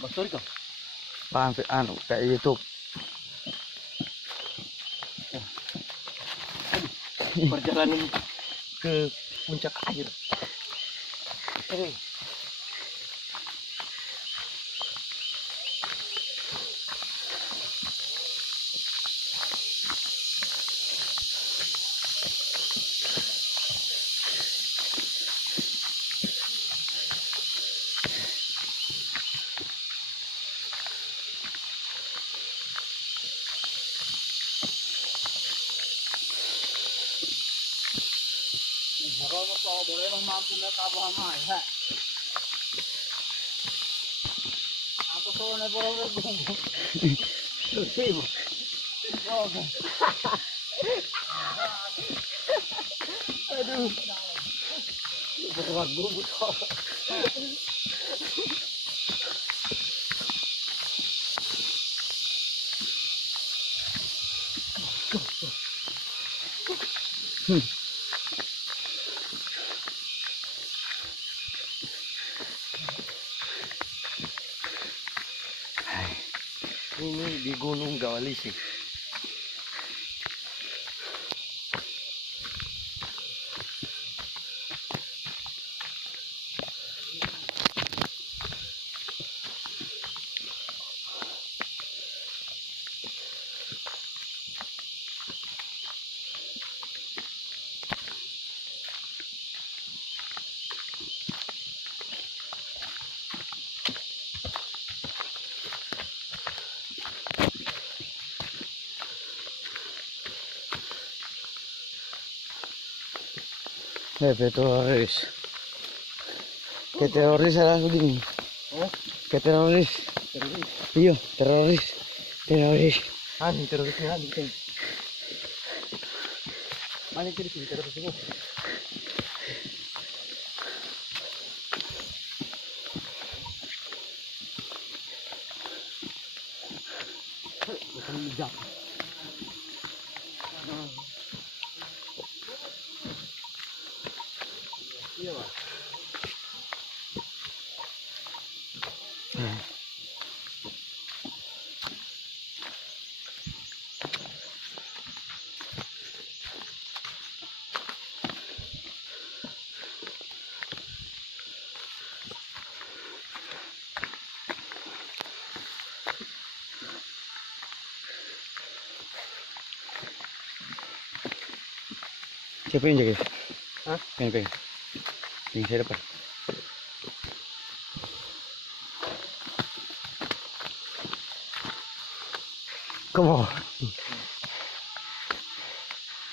Bosor kau. Sampai anu kayak YouTube. Perjalanan ke puncak air. Boleh mampu na kabah mai ha. Aku soalnya boleh gumbu. Sibuk. Aduh. Bukan gumbu kok. Ini di Gunung Gawalisi. Teroris. Kayak teroris lah begini. Oh, Kayak teroris. teroris. Iya, teroris. Teroris. Terorisnya gitu. Mana kiri sini teroris ini? Bukan bijak. Iya, Pak. Siapa yang jaga? Hah? Pengen. Yang saya depan. Come on.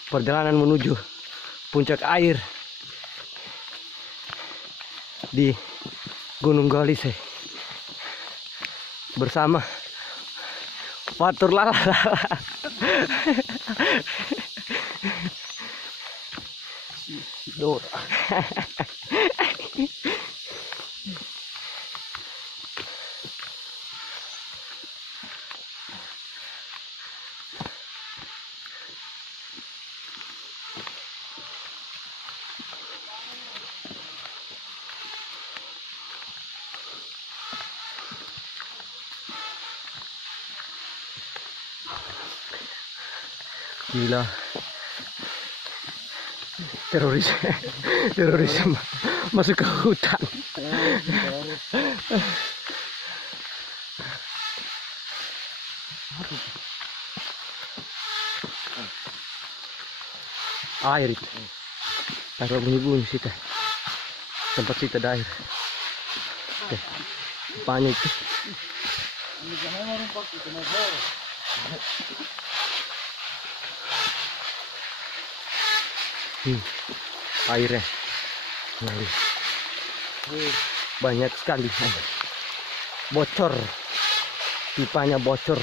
Perjalanan menuju puncak air di Gunung Gawalisi bersama Fatur Lala. Dora. Gila. Teroris masuk ke hutan. Air itu. Taruh bunyi-bunyi sih teh. Tempat situ ada air. Teh. Banyak itu. Airnya mengalir. Banyak sekali. Bocor. Pipanya bocor.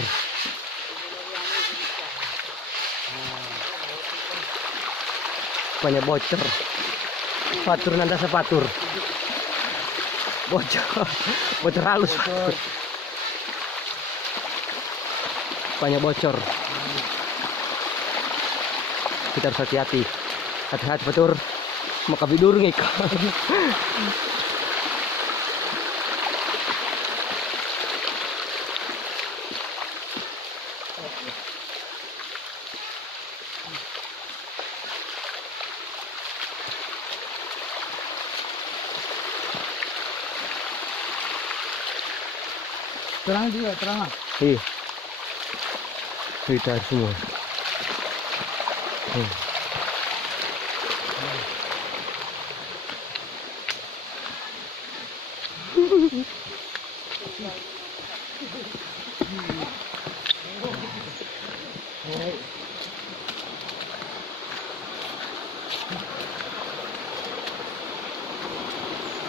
Pipanya bocor. Fatur nanda sepatur. Bocor. Bocor halus. Pipanya bocor. Kita harus hati-hati. Hati-hati Fatur. Makabidurong ikaw. Terang juga, terang. Iya. Kita semua.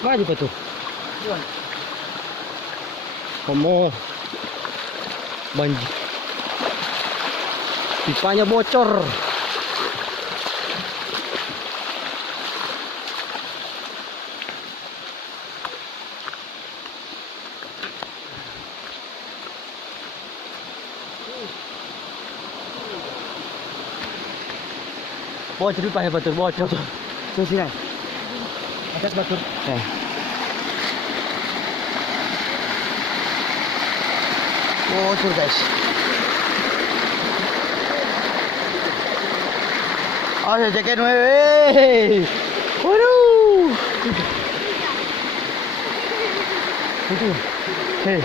Mana pa tuh? Kamu banjir. Pipanya bocor. Bocor pipanya batur bocor. Tuh sini. Atas batur. Bocor guys. Ayo jaket weh. Waduh. Itu. Hei.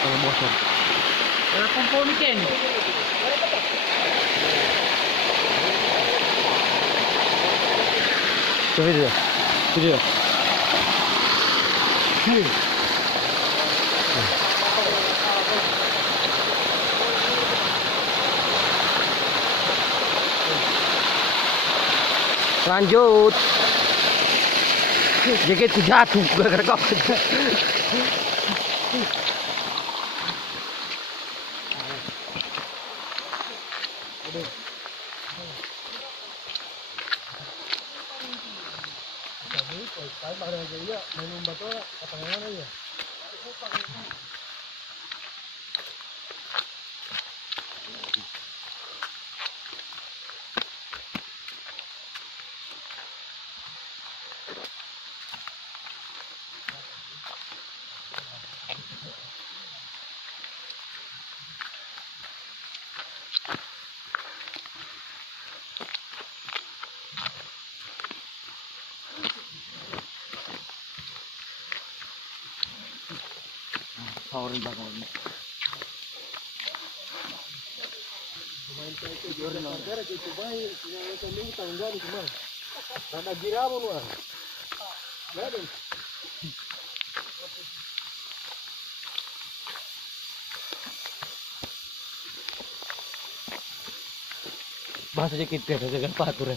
Kalau bocor. Kumpul bikin. Coba dia. Itu dia. Lanjut. Jaketku jatuh gara-gara kau. Powerin bangun. Bahasa kita dengan patur.